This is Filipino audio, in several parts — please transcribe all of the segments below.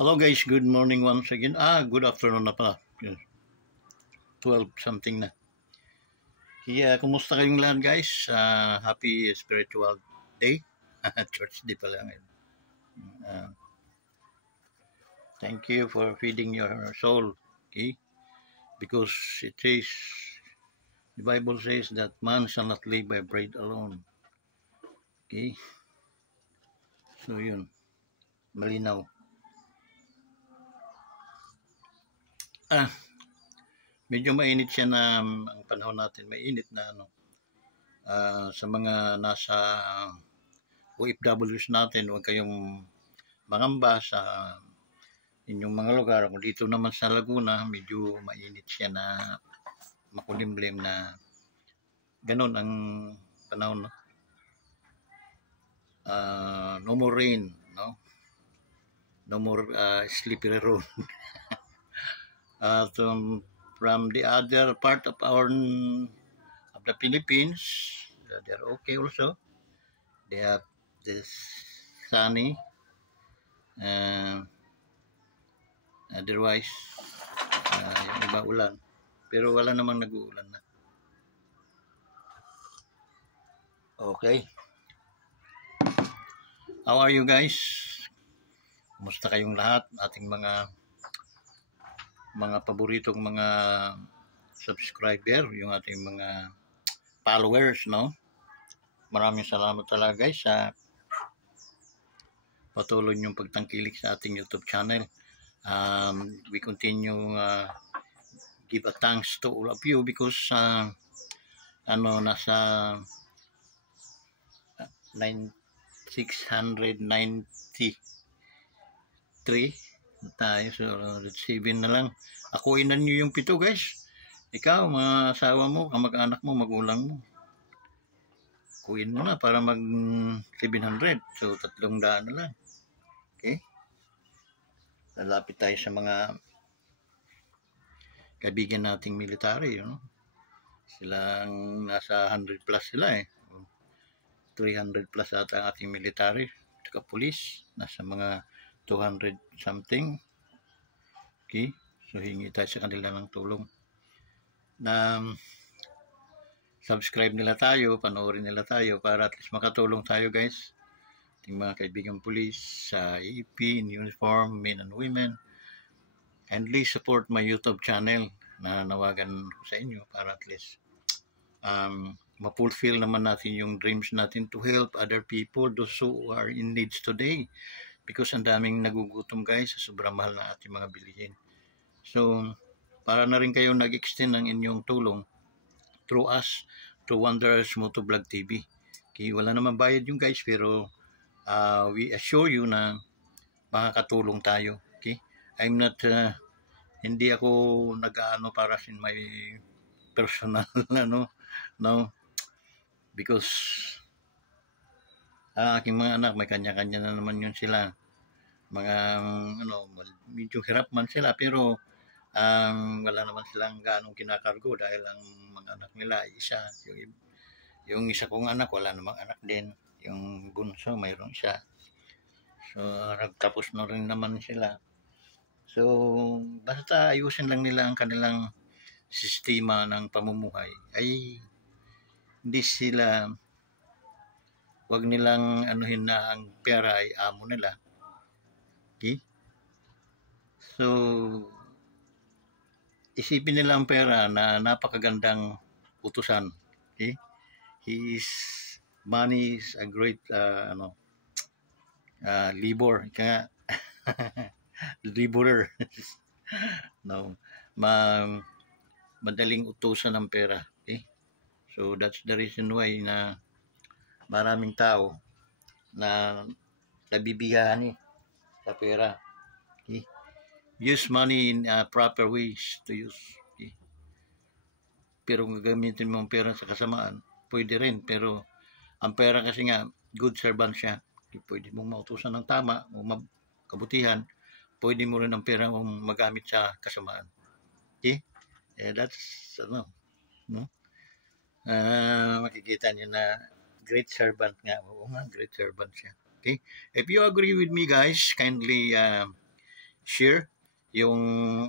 Hello guys, good morning once again. Good afternoon na pala. Yes, 12 something na. Kumusta kayong lahat guys? Happy spiritual day. Church day pala ngayon. Uh, thank you for feeding your soul. Okay? Because it says, the Bible says that man shall not live by bread alone. Okay? So yun, malinaw. Medyo mainit siya na ang panahon natin. Mainit na sa mga nasa OFWs natin, huwag kayong mangamba sa inyong mga lugar. Kung dito naman sa Laguna, medyo mainit siya na makulimlim na ganun ang panahon. No? No more rain, no? No more slippery road. From the other part of the Philippines, they're okay also. They have this sunny. Otherwise, yung iba ulan. Pero wala namang nag-uulan na. Okay. How are you guys? Kumusta kayong lahat? Ating mga paboritong mga subscriber, yung ating mga followers, no? Maraming salamat talaga guys sa patuloy niyong pagtangkilik sa ating YouTube channel. We continue give a thanks to all of you because nasa 693 tayo, so 7 na lang. Akuinan nyo yung 7 guys. Ikaw, mga asawa mo, kamag-anak mo, magulang mo, kuin mo na para mag 700. So 300 na lang. Okay? Lalapit tayo sa mga kaibigan nating military, no? Silang nasa 100 plus sila 300 plus ata ang ating military, saka police, nasa mga 200 something. Okay? So hingi tayo sa kanila ng tulong na subscribe nila tayo, panoorin nila tayo para at least makatulong tayo guys. Ating mga kaibigan police sa AP, in uniform, men and women. And please support my YouTube channel na nawagan ko sa inyo para at least ma-fulfill naman natin yung dreams natin to help other people, those who are in needs today. Because ang daming nagugutom guys sa sobrang mahal na ating mga bilihin. So, para na rin kayo nag-extend ng inyong tulong through us, through Wanderers Motovlog TV. Okay, wala naman bayad yung guys, pero we assure you na makakatulong tayo. Okay? I'm not, hindi ako nag-ano para sin my personal, no? Because aking mga anak, may kanya-kanya na naman yun sila. Mga, medyo hirap man sila, pero wala naman silang ganong kinakargo dahil ang mga anak nila isa. Yung isa kong anak, wala namang anak din. Yung bunso, mayroon siya. So, nagtapos na rin naman sila. So, basta ayusin lang nila ang kanilang sistema ng pamumuhay, ay hindi sila, wag nilang anuhin na ang pera ay amo nila. Okay? So, isipin nila ang pera na napakagandang utusan. Okay? Money is a great labor. Kaya laborer. No, madaling utusan ng pera. Okay? So that's the reason why na maraming tao na nabibigyan sa pera. Okay? Use money in proper ways to use. Okay? Pero kung gagamitin mo ang pera sa kasamaan, pwede rin. Pero ang pera kasi nga, good servant siya. Okay? Pwede mong mautusan ng tama o kabutihan. Pwede mo rin ang pera mong magamit sa kasamaan. Okay? That's, no? Makikita niyo na great servant nga. Oo nga, great servant siya. Okay? If you agree with me guys, kindly share yung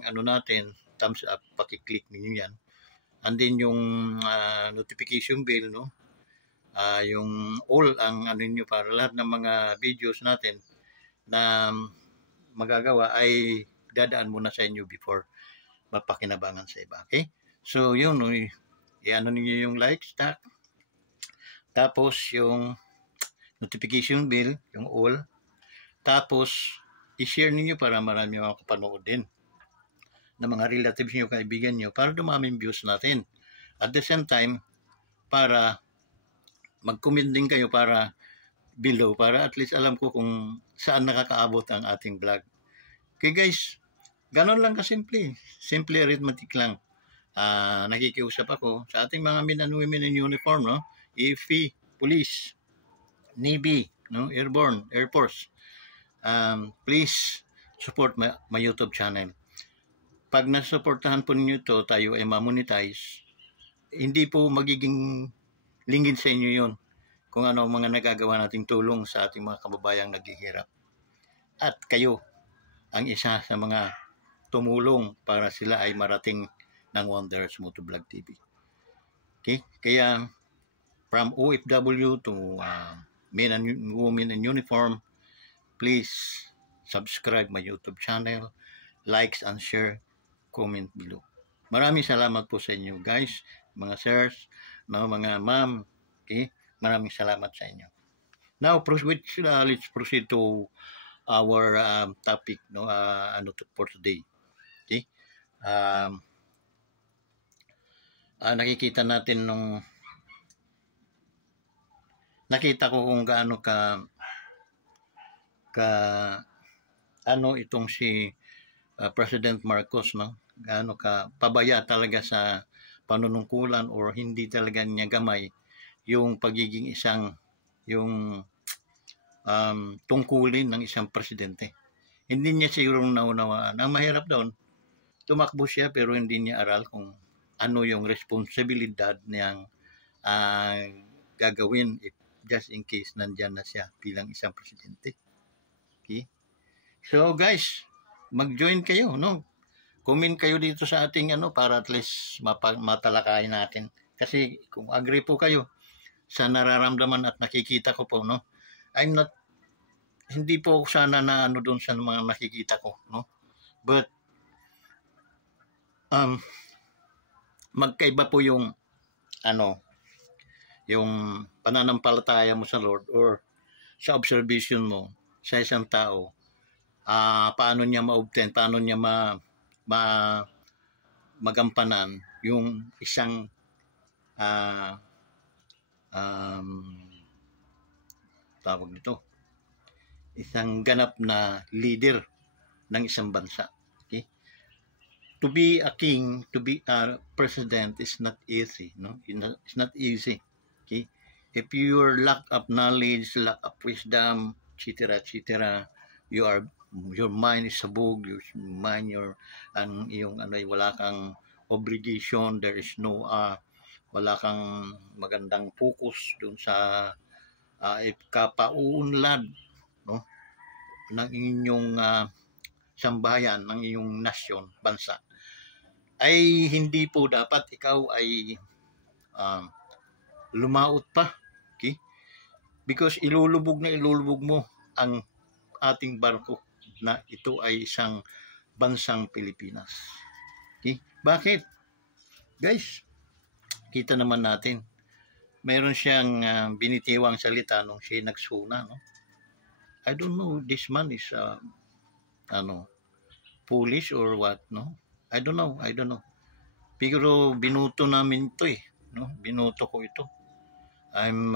ano natin, thumbs up, paki-click niyo yan. And then yung notification bell, no? Yung all ang ano niyo para lahat ng mga videos natin na magagawa ay dadaan muna sa inyo before mapakinabangan sa iba. Okay? So, yun, no, i-ano niyo yung likes, tapos yung notification bell, yung all, tapos i-share niyo para marami makapanood din ng mga relatives niyo, kaibigan niyo, para dumaming views natin. At the same time, para mag-comment din kayo para below, para at least alam ko kung saan nakakaabot ang ating vlog. Okay guys, ganon lang kasimple. Simple arithmetic lang. Nakikiusap ako sa ating mga men and women in uniform, no? IFE, Police, Navy, no? Airborne, Air Force. Please support my YouTube channel. Pag nasuportahan po ninyo ito, tayo ay mamonetize, hindi po magiging lingid sa inyo yon kung ano ang mga nagagawa nating tulong sa ating mga kababayang naghihirap. At kayo ang isa sa mga tumulong para sila ay marating ng Wonders Motovlog TV. Okay? Kaya from OFW to men and women in uniform, please subscribe my YouTube channel, likes and share, comment below. Maraming salamat po sa inyo guys, mga sirs, mga ma'am. Okay? Maraming salamat sa inyo. Now, let's proceed to our topic, no, for today. Okay? Nakikita natin nakita ko kung gaano itong si President Marcos, no? Gaano ka pabaya talaga sa panunungkulan or hindi talaga niya gamay yung pagiging yung tungkulin ng isang presidente. Hindi niya siguro naunawaan. Ang mahirap doon, tumakbo siya pero hindi niya aral kung ano yung responsibilidad niyang gagawin if just in case nandyan na siya bilang isang presidente. Okay? So guys, mag-join kayo, no? Comment kayo dito sa ating para at least matalakayin natin. Kasi kung agree po kayo sa nararamdaman at nakikita ko po, no? Hindi po sana na doon sa mga nakikita ko, no? But magkaiba po yung yung pananampalataya mo sa Lord or sa observation mo sa isang tao. Paano niya ma-obtain, paano niya magampanan yung isang tawag nito, isang ganap na leader ng isang bansa. Okay? To be a king, to be a president is not easy, no? It's not easy. Okay? If you lack of knowledge, lack of wisdom, etc., etc., your mind is sabog, your mind, wala kang obligation, there is no wala kang magandang focus dun sa kapauunlad, no, ng inyong sambahayan, ng inyong nasyon, bansa, ay hindi po dapat ikaw ay lumaot pa. Okay? Because ilulubog mo ang ating barko na ito ay isang bansang Pilipinas. Okay? Bakit? Guys, kita naman natin, mayroon siyang binitiwang salita nung siya nagsuna, no? I don't know, this man is foolish or what, no? I don't know. Pero binuto namin ito no? Binuto ko ito. I'm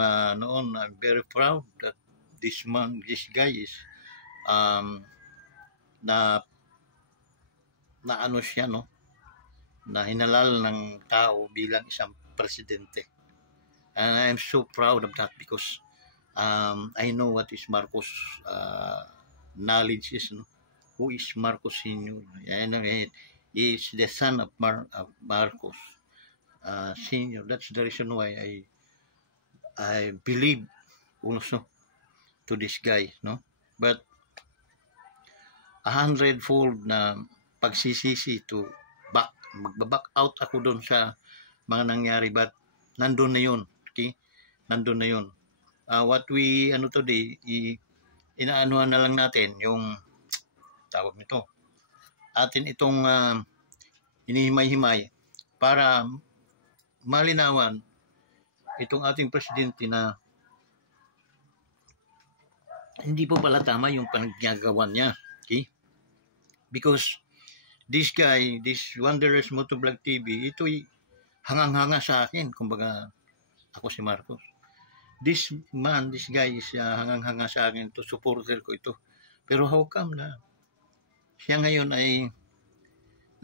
very proud that this guy is na siya, no? Na hinalal ng tao bilang isang presidente. And I'm so proud of that because I know what is Marcos knowledge is, no? Who is Marcos Sr.? He is the son of Marcos Sr. That's the reason why I believe also to this guy, no? But 100-fold na pagsisisi to magbaback out ako doon sa mga nangyari, but nandun na yun. Okay? Nandun na yun. What we today, inaanuhan na lang natin yung tawag nito. Atin itong hinihimay-himay para malinawan itong ating presidente na hindi po pala tama yung panaggagawa niya. Okay? Because this guy, this Wanderers Motovlog TV, ito'y hangang-hanga sa akin. Kumbaga, ako si Marcos. This guy is hangang-hanga sa akin. Ito, supporter ko ito. Pero how come na siya ngayon ay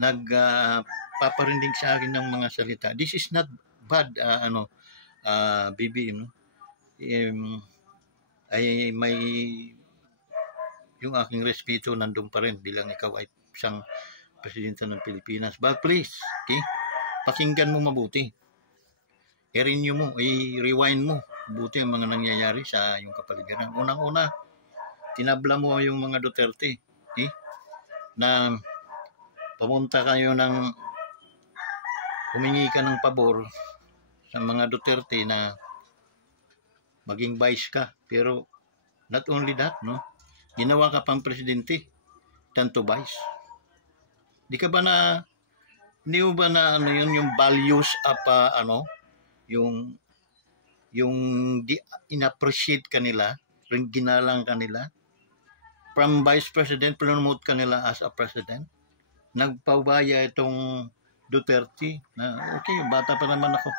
nagpaparindig sa akin ng mga salita? This is not bad, BBM. Ay may yung aking respeto nandun pa rin bilang ikaw ay isang presidente ng Pilipinas. But please, okay, pakinggan mo mabuti. I-renew mo, i-rewind mo mabuti ang mga nangyayari sa iyong kapaligiran. Unang-una, tinabla mo yung mga Duterte, okay, na pumunta kayo humingi ka ng pabor sa mga Duterte na maging vice ka. Pero not only that, no, ginawa ka pang presidente tanto vice. Hindi mo ba na yung values of yung in-appreciate kanila, rin ginalang kanila, from vice president, promote kanila as a president. Nagpaubaya itong Duterte na okay, bata pa naman ako.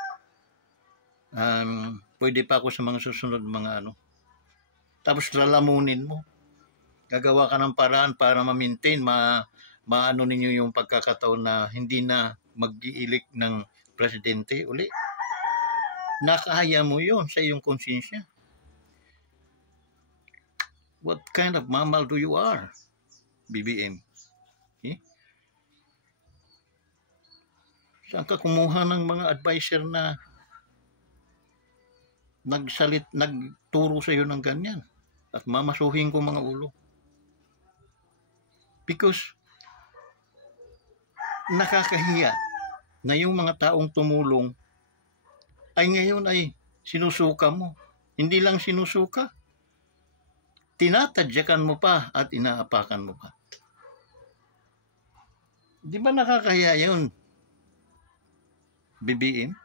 Pwede pa ako sa mga susunod mga Tapos lalamunin mo. Gagawa ka ng paraan para ma-maintain, maano ninyo yung pagkakataon na hindi na mag-iilik ng presidente uli. Nakaya mo yun sa iyong konsensya. What kind of mammal do you are, BBM? Okay? Saan ka kumuha ng mga advisor na nagturo sa iyo ng ganyan? At mamasuhin ko mga ulo. Because nakakahiya na yung mga taong tumulong ay ngayon ay sinusuka mo. Hindi lang sinusuka, tinatadyakan mo pa at inaapakan mo pa. Di ba nakakahiya yun, BBM?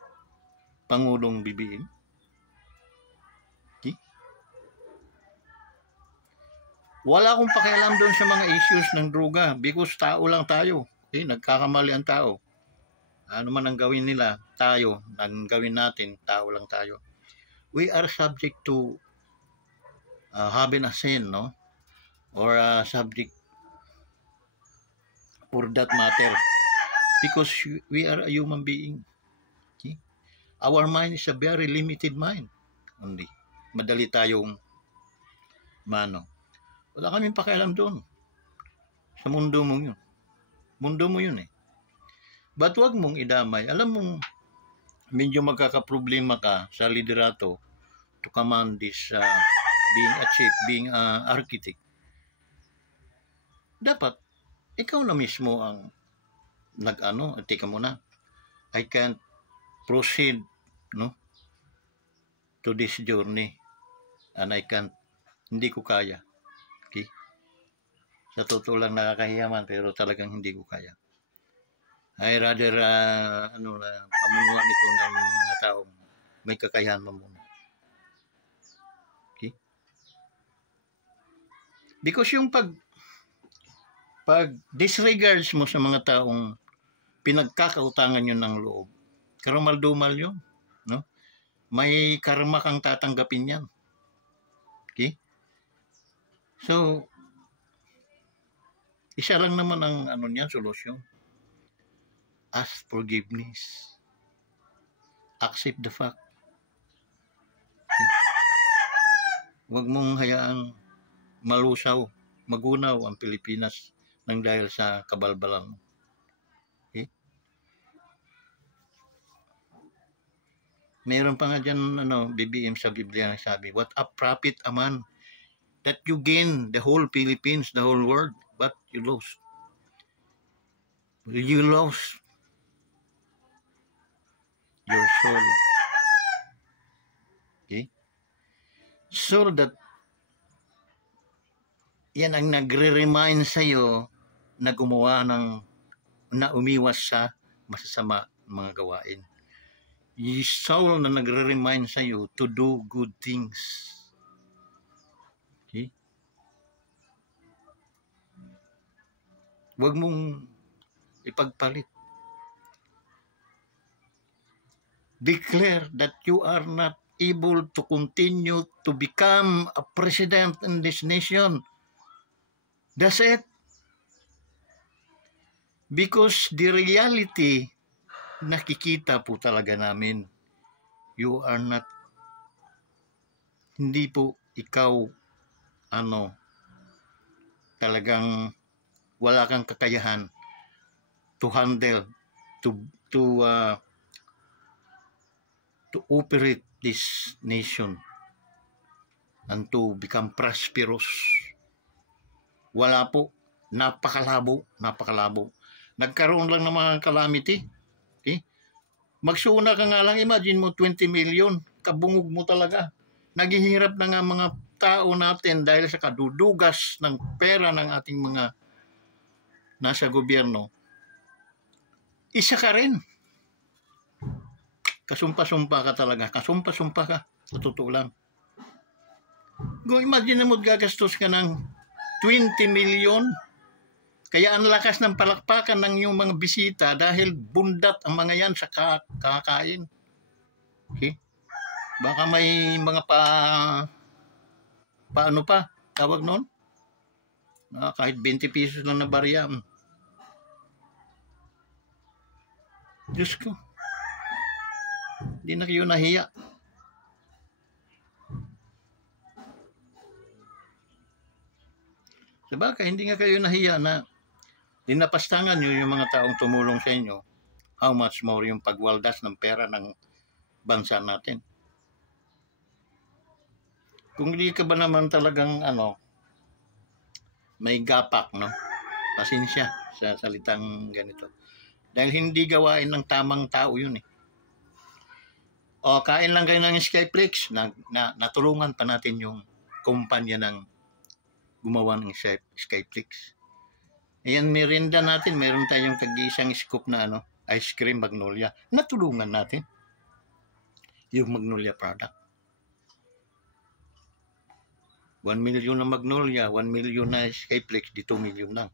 Pangulong BBM? Okay? Wala akong pakialam doon sa mga issues ng droga because tao lang tayo. Okay? Nagkakamali ang tao. Ano man ang gawin nila, tayo, ang gawin natin, tao lang tayo. We are subject to having a sin, no? Or subject for that matter. Because we are a human being. Okay? Our mind is a very limited mind. Only. Madali tayong wala kaming pakialam doon. Sa mundo mo yun. Mundo mo yun eh. But wag mong idamay. Alam mong medyo magkakaproblema ka sa liderato to command this being a chief, being an architect. Dapat, ikaw na mismo ang teka muna. I can't proceed, no, to this journey. And hindi ko kaya. Okay? Sa totoo lang nakakahiyaman, pero talagang hindi ko kaya. I rather, pamunuan ito ng mga taong may kakayahan muna. Okay? Because yung pag disregards mo sa mga taong pinagkakautangan yun ng loob, karumal-dumal yun. No? May karma kang tatanggapin yan. Okay? So, isa lang naman ang solusyon. Ask forgiveness. Accept the fact. Okay? Huwag mong hayaang magunaw ang Pilipinas nang dahil sa kabalbalan mo. Okay? Meron pa nga dyan, BBM sa Biblia na sabi, what a profit a man that you gain the whole Philippines, the whole world, but you lost. You lost your soul. Okay? So that yan ang nagre-remind sa'yo na gumawa na umiwas sa masasama mga gawain. Yung soul na nagre-remind sa'yo to do good things. Okay? Huwag mong ipagpalit. Declare that you are not able to continue to become a president in this nation. That's it. Because the reality, nakikita po talaga namin, you are not, hindi po ikaw, talagang wala kang kakayahan to handle, to operate this nation and to become prosperous. Wala po. Napakalabo. Nagkaroon lang ng mga calamity. Okay? Magsuna ka nga lang, imagine mo 20 million, kabungog mo talaga. Naghihirap na nga mga tao natin dahil sa kadudugas ng pera ng ating mga nasa gobyerno. Isa ka rin. Kasumpa-sumpa ka talaga. Kasumpa-sumpa ka. Sa totoo lang. Imagine mo gagastos ka ng 20 million. Kaya ang lakas ng palakpakan ng iyong mga bisita dahil bundat ang mga yan sa kakain. Okay? Baka may mga paano pa? Tawag noon? Kahit 20 pesos lang na barya. Diyos ko. Hindi na kayo nahiya. Sabagay, hindi nga kayo nahiya na dinapastangan nyo yung mga taong tumulong sa inyo. How much more yung pagwaldas ng pera ng bansa natin. Kung hindi ka ba naman talagang may gapak, no? Pasensya sa salitang ganito. Dahil hindi gawain ng tamang tao yun eh. O kain lang kayo ng Skyflix, natulungan pa natin yung kumpanya ng gumawa ng Skyflix. Ayan, merinda natin, mayroon tayong tag-isang scoop na ice cream Magnolia. Natulungan natin yung Magnolia product. 1 million na Magnolia, 1 million na Skyflix, di 2 million lang.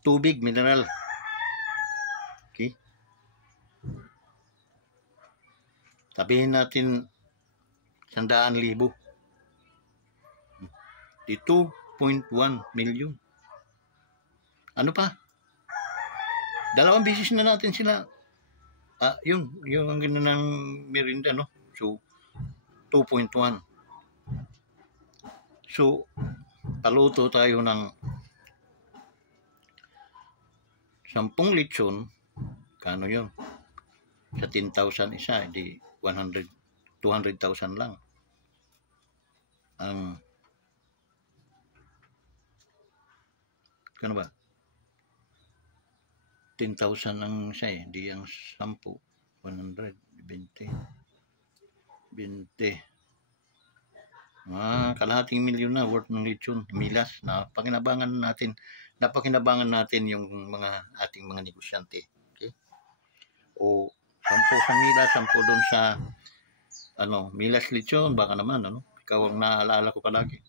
Tubig, mineral. Okay? Sabihin natin 100,000. Di 2.1 million. Ano pa? 2 beses na natin sila. Yung ang ganda ng merinda, no? So, 2.1. So, paluto tayo ng 10 lechon. Kano yun? Sa 10,000 isa, di 200,000 lang. Kano ba? 10,000 ang isa eh. Di ang 10. 100. 20. Kalahating milyon na worth ng lechon. Milas. Napakinabangan natin yung ating mga negosyante. Okay? O 10 sa milas, 10 doon sa milas lechon. Baka naman, ikaw ang naaalala ko palagi.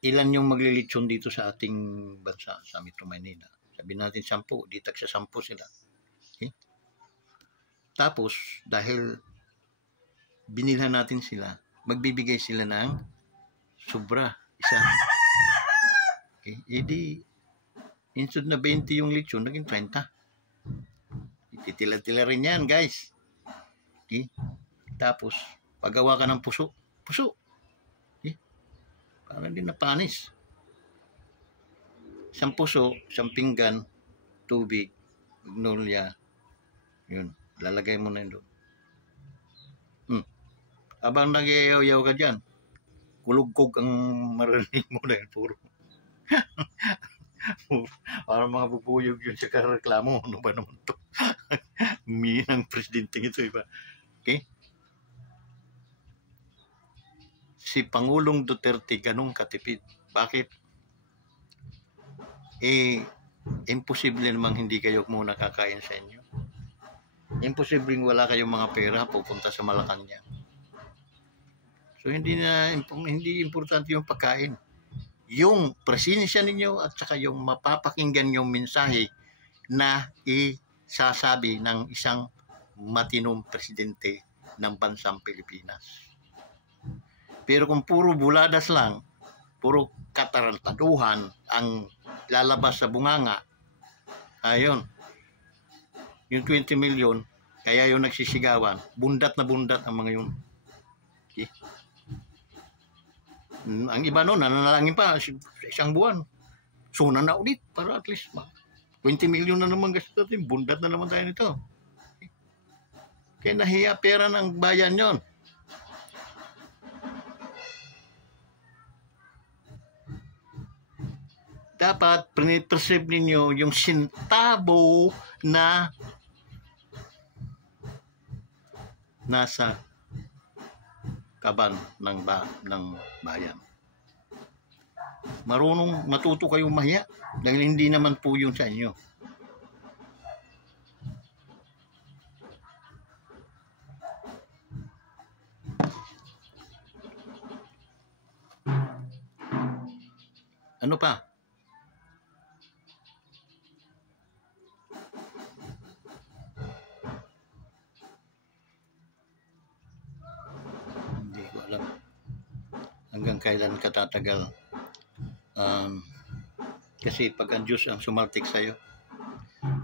Ilan yung maglilitsyon dito sa ating bansa, sa Metro Manila? Sabi natin 10, di tag sa 10 sila. Okay? Tapos, dahil binilhan natin sila, magbibigay sila ng sobra, isa. Okay? Edi, instead na 20 yung litsyon, naging 30. Ititila-tila rin yan, guys. Okay? Tapos, paggawa ka ng puso. Para din napanis. 1 puso, 1 pinggan, tubig, Magnolia. Yun. Lalagay mo na yun doon. Habang nag-iayaw-yaw ka dyan, kulugkog ang marinig mo dahil puro. Parang mga bubuyog yun sa kareklamo. Ano ba naman to? Humingi ng presidente ito, iba. Okay? Si Pangulong Duterte ganun katipid. Bakit? Imposible namang hindi kayo muna kakain sa inyo. Imposibleng wala kayong mga pera pupunta sa Malacanang. So hindi importante yung pagkain. Yung presensya ninyo at saka yung mapapakinggan yung mensahe na isasabi ng isang matinong presidente ng bansang Pilipinas. Pero kung puro buladas lang, puro katarantaduhan ang lalabas sa bunganga, ayun, yung 20 million, kaya yung nagsisigawan, bundat na bundat ang mga yun. Okay? Ang iba noon, nananalangin pa sa isang buwan. Suna na ulit para at least 20 million na naman gasto natin. Bundat na naman tayo nito. Kaya nahiya pera ng bayan yon. Dapat perceive ninyo yung sintabo na nasa kaban ng bayan. Marunong matuto kayong mahiya dahil hindi naman po yun sa inyo. Ano pa? Hindi ko alam hanggang kailan katatagal. Kasi pag ang Diyos ang sumaltik sa'yo,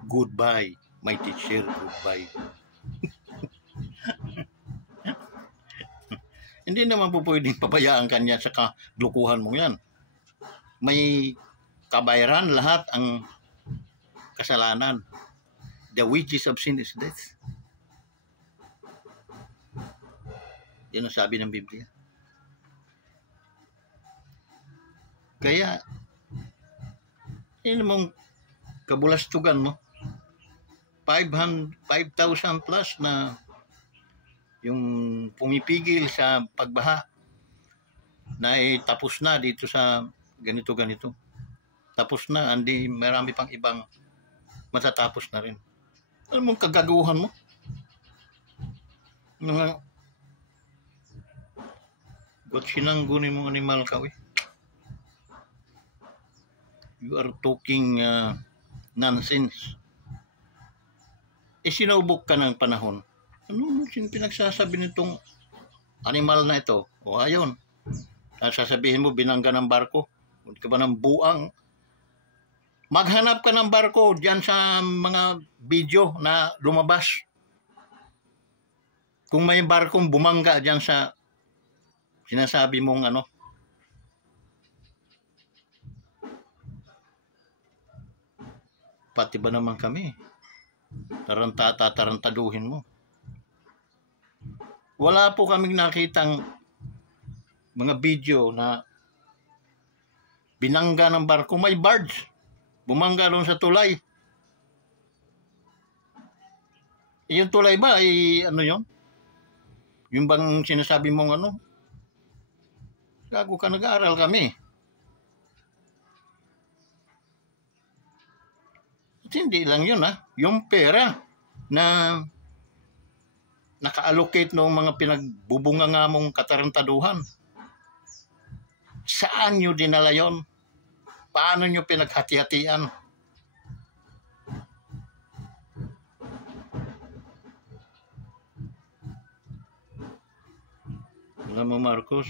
goodbye, my teacher, goodbye. Hindi naman po pwedeng pabayaan kanya sa kalukuhan mo yan. May kabayaran lahat ang kasalanan. The wages of sin is death. Yan ang sabi ng Biblia. Kaya, yun namang kabulastugan mo. 5,000 plus na yung pumipigil sa pagbaha na tapos na dito sa ganito. Tapos na, hindi marami pang ibang matatapos na rin. Alam mong kagaguhan mo? Ba't sinanggunin mong animal ka, eh? You are talking nonsense. Sinubok ka ng panahon. Ano pinagsasabi nitong animal na ito? O ayun, sasabihin mo binangga ng barko. Hindi ka ba ng buang? Maghanap ka ng barko dyan sa mga video na lumabas. Kung may barkong bumangga dyan sa sinasabi mong ano, pati ba naman kami? Tarantaduhin mo. Wala po kaming nakitang mga video na binangga ng barko. May barge. Bumangga doon sa tulay. Yung tulay ba ay ano yun? Yung bang sinasabi mong ano? Gago ka, nag-aaral kami. At hindi lang yun, ha? Yung pera na naka-allocate ng mga pinagbubunga nga mong katarantaduhan. Saan nyo dinala yun? Paano nyo pinaghati-hatian? Alam mo, Marcos,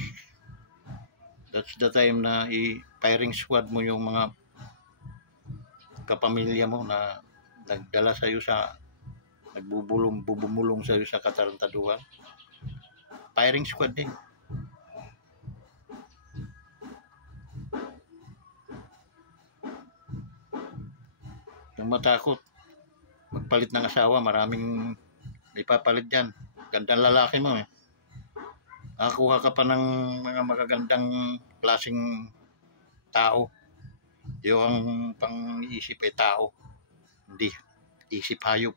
that's the time na i-firing squad mo yung mga kapamilya mo na nagdala sa'yo sa bubumulong sa'yo sa katarantaduhan. Firing squad din. Yung matakot magpalit ng asawa, maraming ipapalit dyan. Gandang lalaki mo, eh. Kuha ka pa ng mga magagandang klaseng tao. Yung pang-iisip ay tao, hindi isip hayop.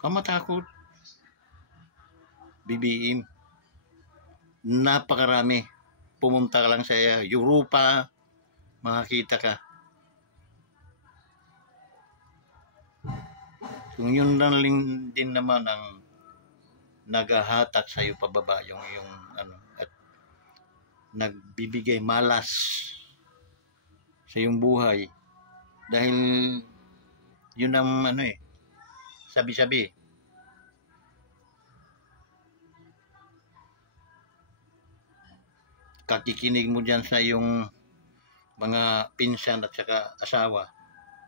Kamatakot, BBM. Napakarami. Pumunta ka lang sa Europa, makakita ka. Kung yun lang din naman ang naghahatak sa iyo pababa, yung ano, at nagbibigay malas sa iyong buhay, dahil yun ang ano sabi-sabi. Kakikinig mo dyan sa iyong mga pinsan at saka asawa,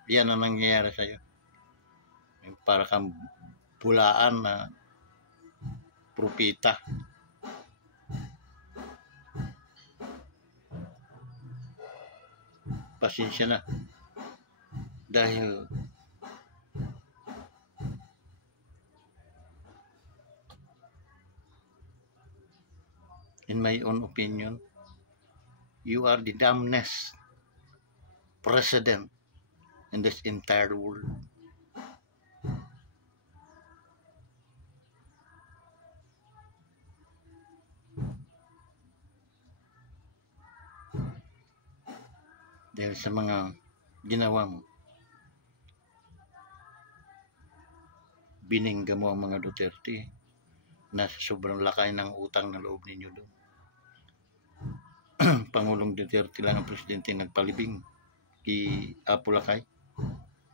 yan ang nangyayari sa iyo. Para kang bulaan na propeta. Pasensya na, dahil in my own opinion, you are the dumbest president in this entire world. Dahil sa mga ginawa mo, biningga mo ang mga Duterte na sobrang lakay ng utang na loob ninyo doon. Pangulong Duterte lang ang presidente nagpalibing kay Apo Lakay.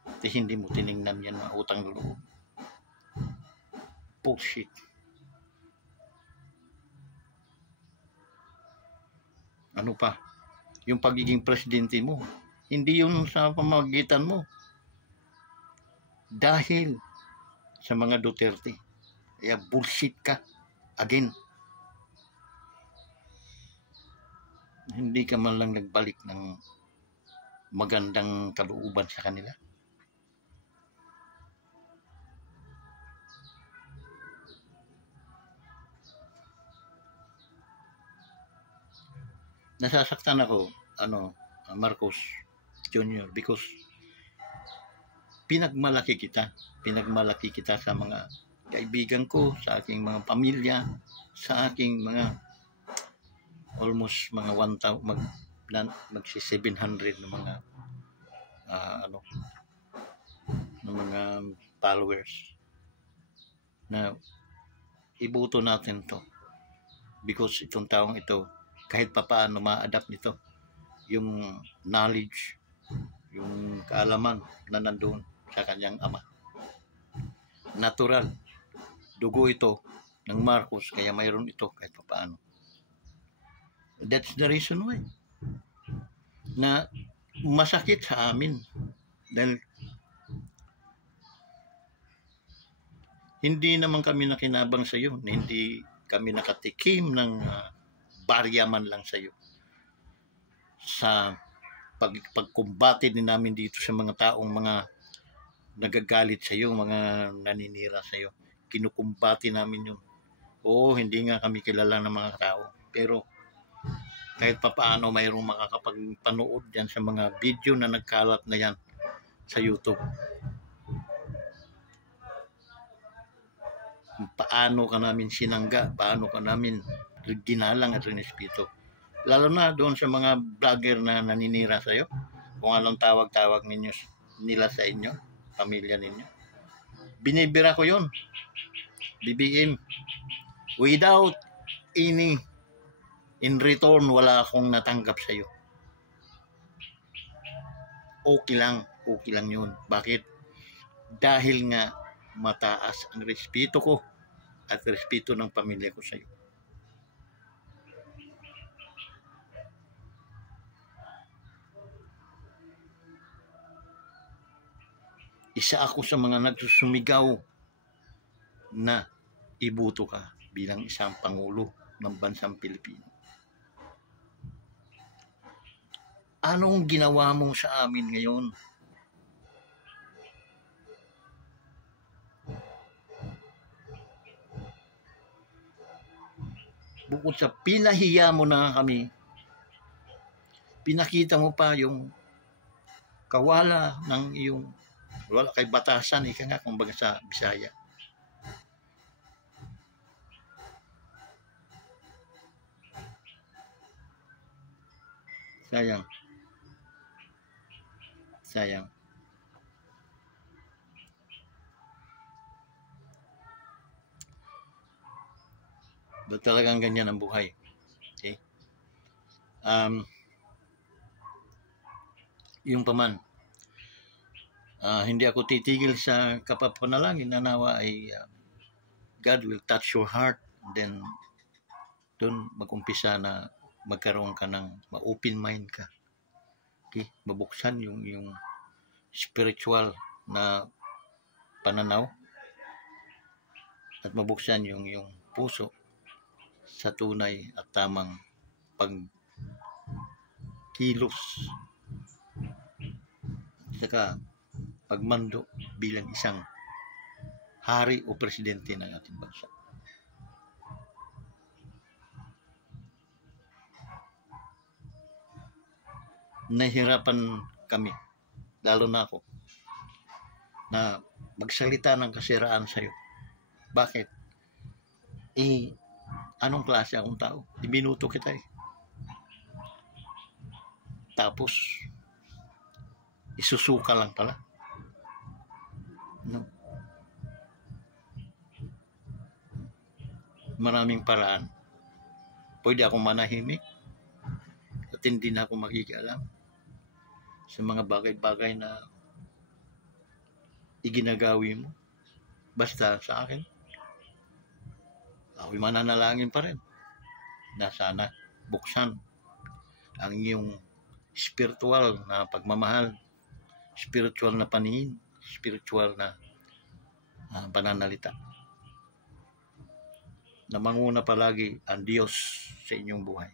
At hindi mo tiningnan yan ang utang na loob. Bullshit. Ano pa? Yung pagiging presidente mo, hindi yun sa pamamagitan mo. Dahil sa mga Duterte. Kaya bullshit ka. Again. Hindi ka man lang nagbalik ng magandang kalooban sa kanila. Nasasaktan ako, Marcos Jr. because pinagmalaki kita sa mga kaibigan ko, sa aking mga pamilya, sa aking mga almost mga 1,000 magsi 700 ng mga ng mga followers na iboto natin to because itong taong ito kahit papaano ma-adapt nito yung knowledge, yung kaalaman na nandoon sa kanyang ama. Natural. Dugo ito ng Marcos, kaya mayroon ito kahit papaano. That's the reason why na masakit sa amin. Dahil hindi naman kami nakinabang sa iyo, hindi kami nakatikim ng barya man lang sa iyo. Sa pagkumbati din namin dito sa mga taong mga nagagalit sa iyo, mga naninira sa iyo. Kinukumbati namin yun. Oo, hindi nga kami kilala ng mga tao. Pero kahit papaano mayroong makakapagpanood yan sa mga video na nagkalat na yan sa YouTube. Paano ka namin sinangga, paano ka namin ginalang at rinespeto. Lalo na doon sa mga vlogger na naninira sa iyo, kung anong tawag-tawag nila sa inyo, pamilya ninyo. Binibira ko yon, BBM. Without any in return, wala akong natanggap sa iyo. Okay lang yun. Bakit? Dahil nga mataas ang respeto ko at respeto ng pamilya ko sa iyo. Isa ako sa mga nagsusumigaw na iboto ka bilang isang pangulo ng bansang Pilipino. Anong ginawa mo sa amin ngayon? Bukod sa pinahiya mo na kami, pinakita mo pa yung kawala ng iyong wala kay batasan, ika nga kumbaga sa Bisaya. Sayang. Sayang. Ba't talagang ganyan ang buhay? Okay? Yung paman, hindi ako titigil sa kapapanalangin na nawa ay God will touch your heart, then doon mag-umpisa na magkaroon ka ng ma-open mind ka. Okay? Mabuksan yung spiritual na pananaw at mabuksan yung puso sa tunay at tamang pagkilos saka pagmando bilang isang hari o presidente ng ating bansa. Nahihirapan kami, lalo na ako, na magsalita ng kasiraan sa'yo. Bakit? Anong klase akong tao? Ibinuto kita eh. Tapos, isusuka lang pala. No. Maraming paraan. Pwede akong manahimik at hindi na ako makikialam sa mga bagay-bagay na iginagawi mo. Basta sa akin, ako'y mananalangin pa rin na sana buksan ang iyong spiritual na pagmamahal, spiritual na paningin, spiritual na pananalita. Na manguna palagi ang Diyos sa inyong buhay.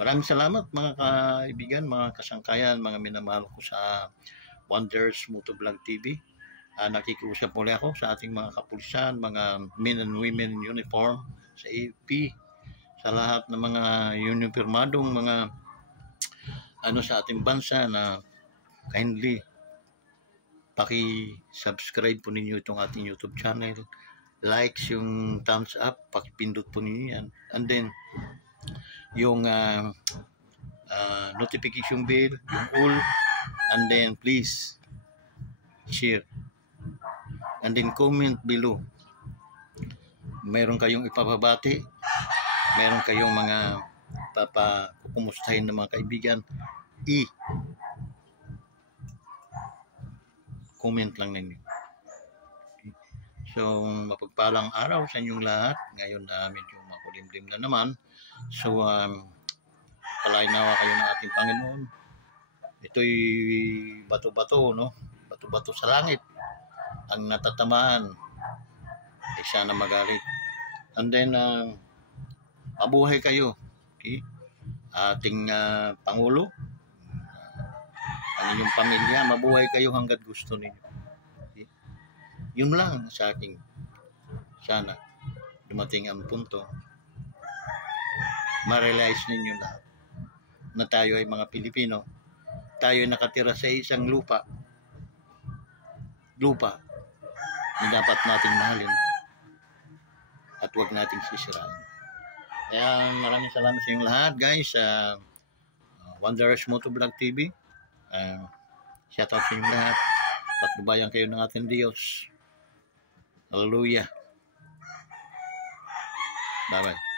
Maraming salamat mga kaibigan, mga kasangkayan, mga minamahal ko sa Wonders Motovlog TV. Nakikiusap muli ako sa ating mga kapulisan, mga men and women in uniform, sa AP, sa lahat ng mga uniformadong mga sa ating bansa na kindly paki-subscribe po ninyo itong ating YouTube channel. Likes, yung thumbs up, pakipindot po ninyo yan. And then, yung notification bell, yung all, and then please share. And then comment below. Meron kayong ipapabati, meron kayong mga kumustahin ng mga kaibigan, comment lang ninyo. So, mapagpalang araw sa inyong lahat. Ngayon medyo makulimlim na naman. So, palainawa kayo ng ating Panginoon. Ito'y bato-bato, no? Bato-bato sa langit. Ang natatamaan ay sana magalit. And then, mabuhay kayo. Okay? Ating Pangulo, ang inyong pamilya, mabuhay kayo hanggat gusto ninyo. Okay? Yun lang sa aking sana dumating ang punto ma-realize ninyo lahat na tayo ay mga Pilipino, tayo ay nakatira sa isang lupa na dapat nating mahalin at huwag nating sisirain. Kaya maraming salamat sa inyong lahat guys sa Wonders Motovlog TV. Shout out sa inyong lahat. Patnubayan kayo ng ating Diyos. Hallelujah. Bye-bye.